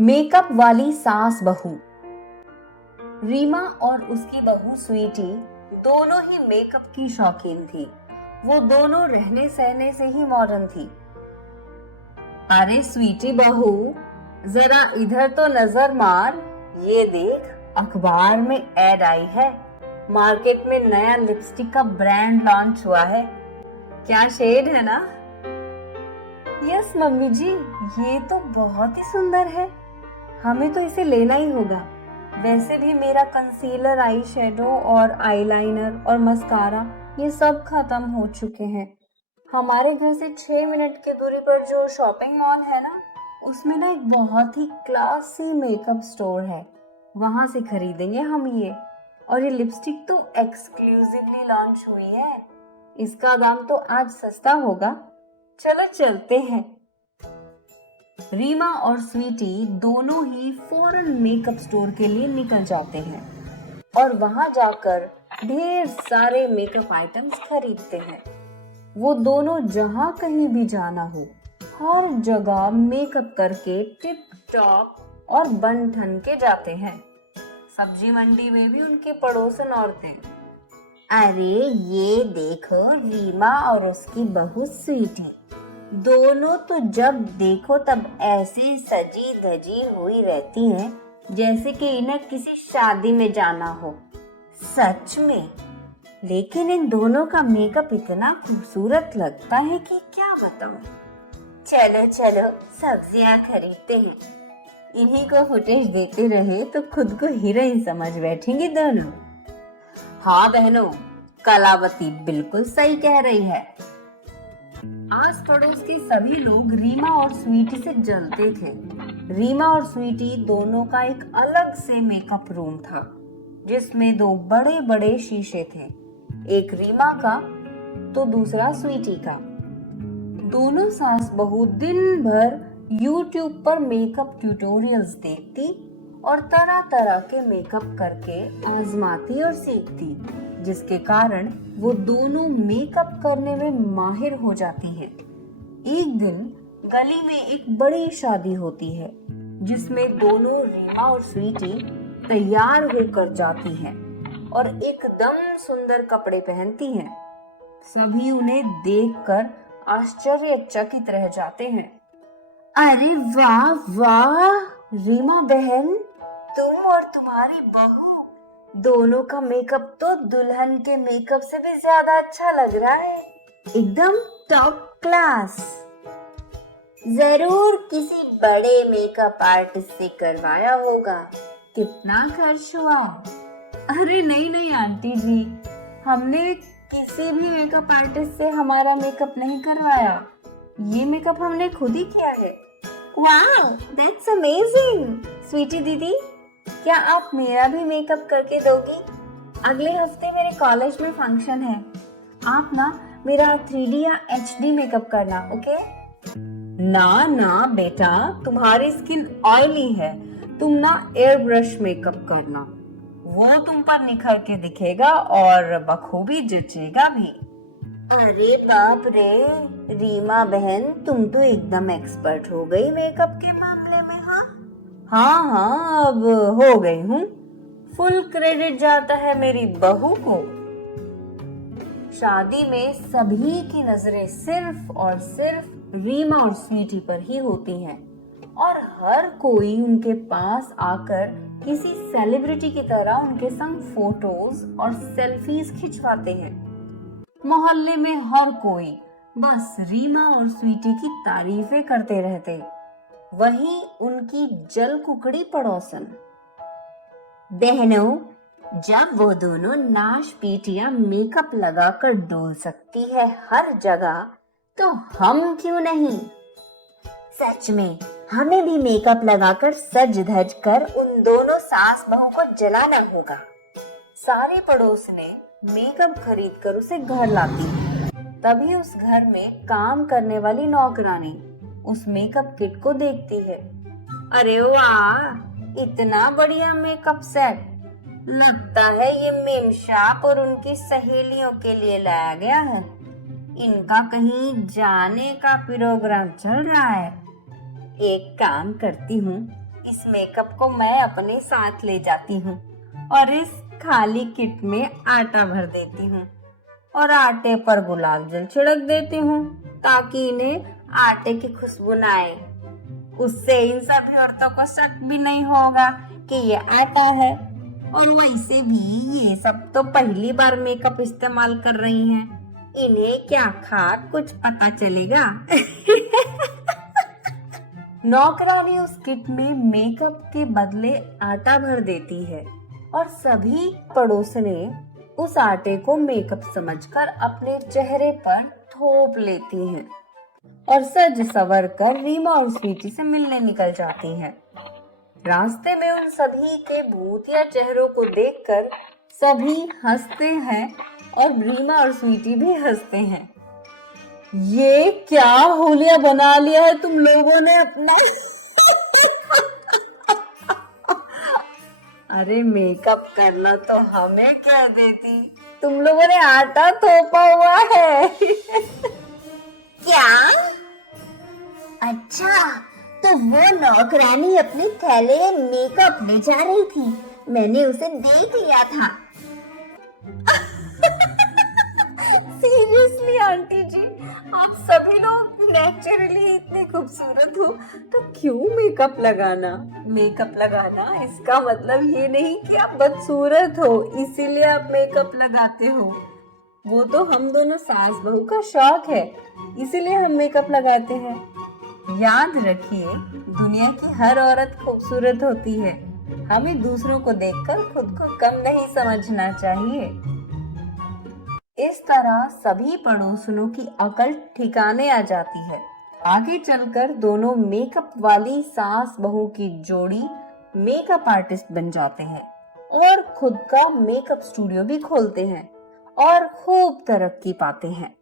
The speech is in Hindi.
मेकअप वाली सास बहू। रीमा और उसकी बहू स्वीटी दोनों ही मेकअप की शौकीन थी। वो दोनों रहने सहने से ही मॉडर्न थी। अरे स्वीटी बहू, जरा इधर तो नजर मार। ये देख, अखबार में एड आई है। मार्केट में नया लिपस्टिक का ब्रांड लॉन्च हुआ है। क्या शेड है ना? यस मम्मी जी, ये तो बहुत ही सुंदर है। हमें तो इसे लेना ही होगा। वैसे भी मेरा कंसीलर, आई शेडो और आईलाइनर और मस्कारा ये सब खत्म हो चुके हैं। हमारे घर से 6 मिनट की दूरी पर जो शॉपिंग मॉल है ना, उसमें ना एक बहुत ही क्लासी मेकअप स्टोर है। वहां से खरीदेंगे हम ये। और ये लिपस्टिक तो एक्सक्लूसिवली लॉन्च हुई है। इसका दाम तो आज सस्ता होगा। चलो चलते हैं। रीमा और स्वीटी दोनों ही फौरन मेकअप स्टोर के लिए निकल जाते हैं और वहां जाकर ढेर सारे मेकअप आइटम्स खरीदते हैं। वो दोनों जहां कहीं भी जाना हो, हर जगह मेकअप करके टिप टॉप और बन ठन के जाते हैं। सब्जी मंडी में भी उनके पड़ोसन औरतें, अरे ये देखो रीमा और उसकी बहू स्वीटी, दोनों तो जब देखो तब ऐसी सजी धजी हुई रहती हैं जैसे कि इन्हें किसी शादी में जाना हो। सच में, लेकिन इन दोनों का मेकअप इतना खूबसूरत लगता है कि क्या बताऊं। चलो चलो सब्जियां खरीदते हैं। इन्हीं को फुटेज देते रहे तो खुद को हीरोइन समझ बैठेंगे दोनों। हाँ बहनों, कलावती बिल्कुल सही कह रही है। आस पड़ोस के सभी लोग रीमा और स्वीटी से जलते थे। रीमा और स्वीटी दोनों का एक अलग से मेकअप रूम था, जिसमें 2 बड़े बड़े शीशे थे, एक रीमा का तो दूसरा स्वीटी का। दोनों सास बहू दिन भर YouTube पर मेकअप ट्यूटोरियल्स देखती और तरह तरह के मेकअप करके आजमाती और सीखती, जिसके कारण वो दोनों मेकअप करने में माहिर हो जाती हैं। एक दिन गली में एक बड़ी शादी होती है, जिसमें दोनों रीमा और स्वीटी तैयार होकर जाती हैं और एकदम सुंदर कपड़े पहनती हैं। सभी उन्हें देखकर आश्चर्यचकित रह जाते हैं। अरे वाह वाह रीमा बहन, तुम और तुम्हारी बहू दोनों का मेकअप तो दुल्हन के मेकअप से भी ज्यादा अच्छा लग रहा है। एकदम टॉप क्लास। जरूर किसी बड़े मेकअप आर्टिस्ट से करवाया होगा। कितना खर्च हुआ? अरे नहीं नहीं आंटी जी, हमने किसी भी मेकअप आर्टिस्ट से हमारा मेकअप नहीं करवाया। ये मेकअप हमने खुद ही किया है। Wow, that's amazing. स्वीटी दीदी, क्या आप मेरा भी मेकअप करके दोगी? अगले हफ्ते मेरे कॉलेज में फंक्शन है। आप ना मेरा 3D या HD मेकअप करना, ओके? ना ना बेटा, तुम्हारी स्किन ऑयली है। तुम ना एयर ब्रश मेकअप करना, वो तुम पर निखर के दिखेगा और बखूबी जचेगा भी। अरे बाप रे रीमा बहन, तुम तो एकदम एक्सपर्ट हो गई मेकअप के मामले में। हाँ अब हो गई हूँ। फुल क्रेडिट जाता है मेरी बहू को। शादी में सभी की नजरें सिर्फ और सिर्फ रीमा और स्वीटी पर ही होती हैं और हर कोई उनके पास आकर किसी सेलिब्रिटी की तरह उनके संग फोटोज और सेल्फीज खिंचवाते हैं। मोहल्ले में हर कोई बस रीमा और स्वीटी की तारीफें करते रहते। वहीं उनकी जल कुकड़ी पड़ोसन, बहनों, जब वो दोनों नाश पीटियां मेकअप लगाकर डोल सकती है हर जगह, तो हम क्यों नहीं? सच में हमें भी मेकअप लगाकर सज धज कर उन दोनों सास बहू को जलाना होगा। सारे पड़ोस ने मेकअप खरीद कर उसे घर लाती है। तभी उस घर में काम करने वाली नौकरानी उस मेकअप किट को देखती है। अरे वाह, इतना बढ़िया मेकअप सेट। लगता है ये मेमशाप और उनकी सहेलियों के लिए लाया गया है। इनका कहीं जाने का प्रोग्राम चल रहा है। एक काम करती हूँ, इस मेकअप को मैं अपने साथ ले जाती हूँ और इस खाली किट में आटा भर देती हूँ और आटे पर गुलाब जल छिड़क देती हूँ ताकि इन्हें आटे की खुशबू न आए। उससे इन सभी औरतों को शक भी नहीं होगा कि ये आटा है। और वैसे भी ये सब तो पहली बार मेकअप इस्तेमाल कर रही हैं। इन्हें क्या खा कुछ पता चलेगा। नौकरानी उस किट में मेकअप के बदले आटा भर देती है और सभी पड़ोसने उस आटे को मेकअप समझकर अपने चेहरे पर थोप लेती हैं और सज सवर कर रीमा और स्वीटी से मिलने निकल जाती हैं। रास्ते में उन सभी के भूतिया चेहरों को देखकर सभी हंसते हैं और रीमा और स्वीटी भी हंसते हैं। ये क्या होलिया बना लिया है तुम लोगों ने अपना। अरे मेकअप करना तो हमें कह देती, तुम लोगों ने आटा थोपा हुआ है। क्या? अच्छा, तो वो नौकरानी अपने थैले में मेकअप ले जा रही थी, मैंने उसे देख लिया था। सीरियसली आंटी जी, आप सभी लोग नेचुरली इतने खूबसूरत हो तो क्यों मेकअप लगाना? मेकअप लगाना इसका मतलब ये नहीं कि आप बदसूरत हो इसीलिए आप मेकअप लगाते हो। वो तो हम दोनों सास बहू का शौक है, इसीलिए हम मेकअप लगाते हैं। याद रखिए, दुनिया की हर औरत खूबसूरत होती है। हमें दूसरों को देखकर खुद को कम नहीं समझना चाहिए। इस तरह सभी पड़ोसनों की अकल ठिकाने आ जाती है। आगे चलकर दोनों मेकअप वाली सास बहू की जोड़ी मेकअप आर्टिस्ट बन जाते हैं और खुद का मेकअप स्टूडियो भी खोलते हैं और खूब तरक्की पाते हैं।